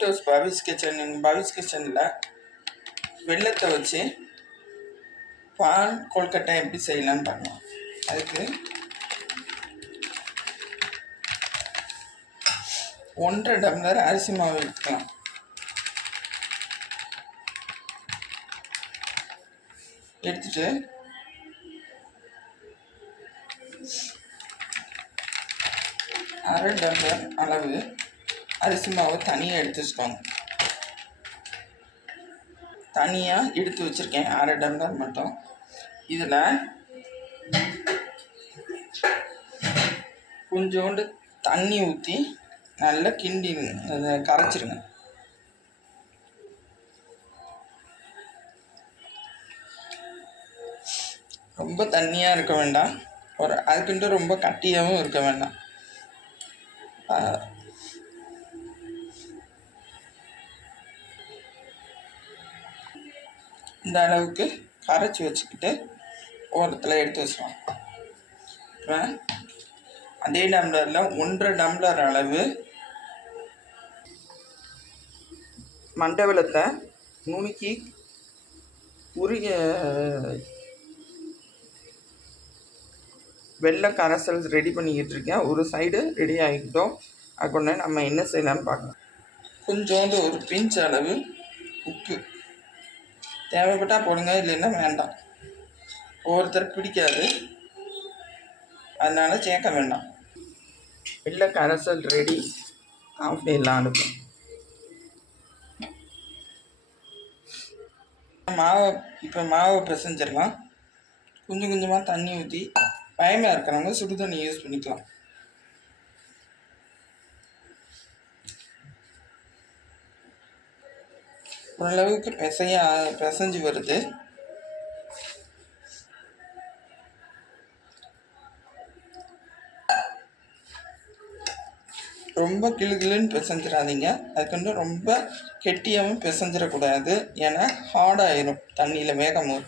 Dose பவிஸ் kitchen பவிஸ் கிச்சனில் வெள்ளத்தை வச்சு பான் கொல்கட்டை எப்படி செய்யலாம்னு பார்க்கலாம். அதுக்கு ஒன்றரை டம்ளர் அரிசி மாவு எடுத்துக்கலாம் எடுத்துட்டு அரை டம்ளர் அளவு அரிசி மாவை தனியாக எடுத்து வச்சுக்கோங்க. தனியாக எடுத்து வச்சுருக்கேன். அரை டம்ளர் மட்டும். இதில் கொஞ்சோண்டு தண்ணி ஊற்றி நல்லா கிண்டி கரைச்சிருங்க. ரொம்ப தண்ணியாக இருக்க வேண்டாம். ஒரு அதுக்குன்ட்டு ரொம்ப கட்டியாகவும் இருக்க வேண்டாம். இந்த அளவுக்கு கரைச்சி வச்சுக்கிட்டு ஓரத்தில் எடுத்து வச்சுருவோம். இப்போ அதே டம்ளரில் ஒன்றரை டம்ளர் அளவு மண்டவளத்தை நுணுக்கி உரிய வெள்ளை கரைசல் ரெடி பண்ணிக்கிட்டு இருக்கேன். ஒரு சைடு ரெடி ஆகிக்கிட்டோம் அதுக்குள்ள நம்ம என்ன செய்யலாம்னு பார்க்கலாம். கொஞ்சோண்டு ஒரு பிஞ்ச் அளவு உப்பு. தேவைப்பட்டால் போடுங்க இல்லைன்னா வேண்டாம். ஒவ்வொருத்தருக்கு பிடிக்காது. அதனால சேர்க்க வேண்டாம். வெள்ளை கரைசல் ரெடி ஆஃப் பண்ணிடலாம் அடுப்பு மாவை இப்போ மாவை பிசைஞ்சிடலாம். கொஞ்சம் கொஞ்சமாக தண்ணி ஊற்றி பயமாக இருக்கிறவங்க சுடு தண்ணி யூஸ் பண்ணிக்கலாம். ஓரளவுக்கு பிசைய பிசைஞ்சு வருது. ரொம்ப கிளுகிளுன்னு பிசைஞ்சிடாதீங்க. அதுக்கு ரொம்ப கெட்டியாகவும் பிசைஞ்சிடக்கூடாது. ஏன்னா ஹார்டாயிரும் தண்ணியில் வேகும்.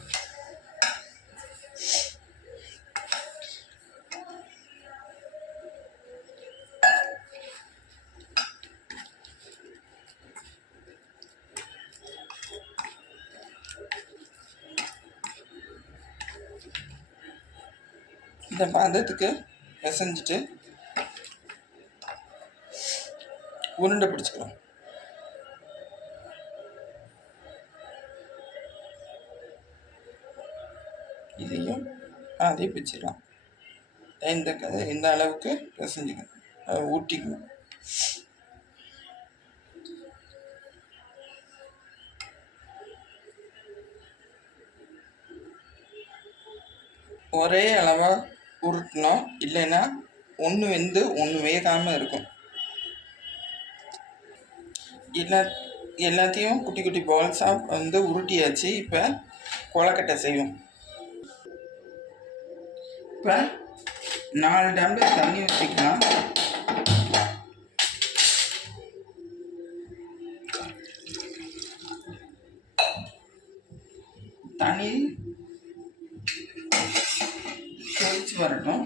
இந்த பதத்துக்கு பிசைஞ்சிட்டு உருண்டை பிடிச்சிக்கலாம் இதையும் அதே பிடிச்சிடலாம் இந்த இந்த அளவுக்கு பிசைஞ்சிக்கணும். ஊட்டிக்கணும். ஒரே அளவாக உருட்டணும் இல்லைன்னா ஒன்று வெந்து ஒன்று வேகாமல் இருக்கும். எல்லா எல்லாத்தையும் குட்டி குட்டி பால்ஸாக வந்து உருட்டியாச்சு. இப்போ கொலக்கட்டை செய்வோம். இப்போ நாலு டம்ளர் தண்ணி ஊற்றிக்கலாம் தண்ணி வரட்டும்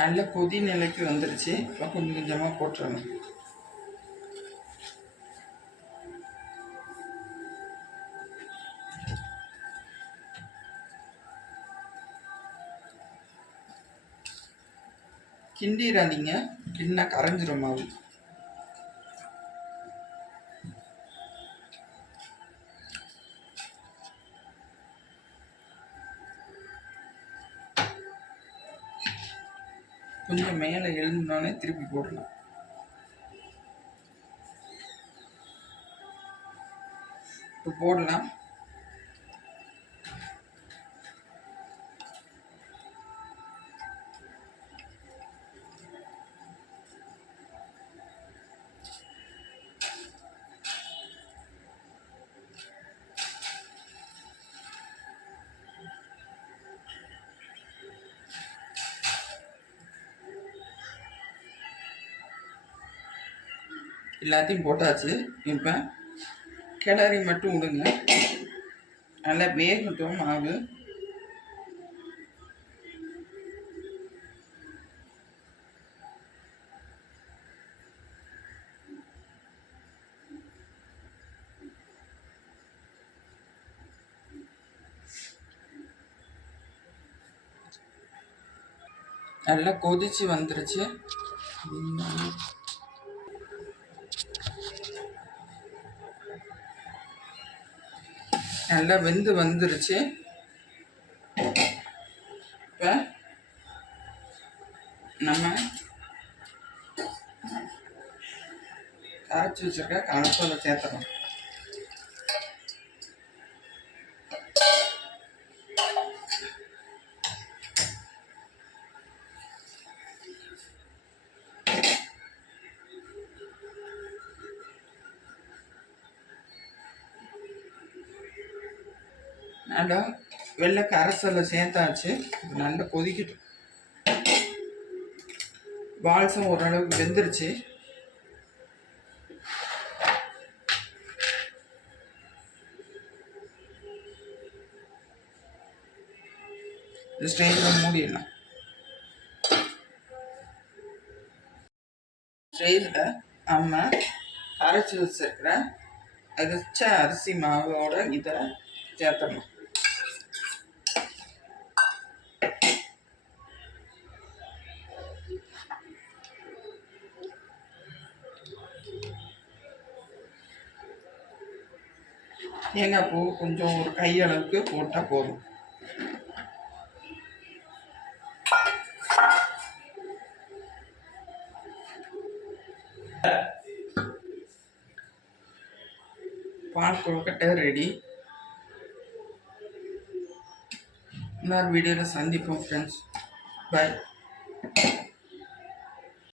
நல்ல கொதி நிலைக்கு வந்துருச்சு. இப்போ கொஞ்சம் கொஞ்சமாக போட்டுருவேன் கிண்டிடாதீங்க கிண்டினா கரைஞ்சிரும் மாவு. கொஞ்சம் மேலே எழுந்தோடனே திருப்பி போடலாம் இப்போ போடலாம். எல்லாத்தையும் போட்டாச்சு. இப்போ கிளறி மட்டும் விடுங்க. நல்லா வேகட்டும் மாவு. நல்லா கொதிச்சு வந்துருச்சு. நல்லா வெந்து வந்துருச்சு. இப்போ நம்ம காய்ச்சி வச்சிருக்க கலப்பையில் சேர்த்துறோம் நல்லா வெள்ளை கரைசலை சேர்த்தாச்சு. நல்லா கொதிக்கட்டும் பால்சம் ஓரளவுக்கு வெந்துருச்சு. இந்த ஸ்டேஜில் மூடிடலாம். ஸ்டேஜில் நம்ம அரைச்சி வச்சிருக்கிற அரைச்ச அரிசி மாவோட இதை சேர்த்துடணும். தேங்காய் பூ கொஞ்சம் ஒரு கையளவுக்கு போட்டால் போதும். பால் கொழுக்கட்டை ரெடி இன்னொரு வீடியோவில் சந்திப்போம் ஃப்ரெண்ட்ஸ் பாய்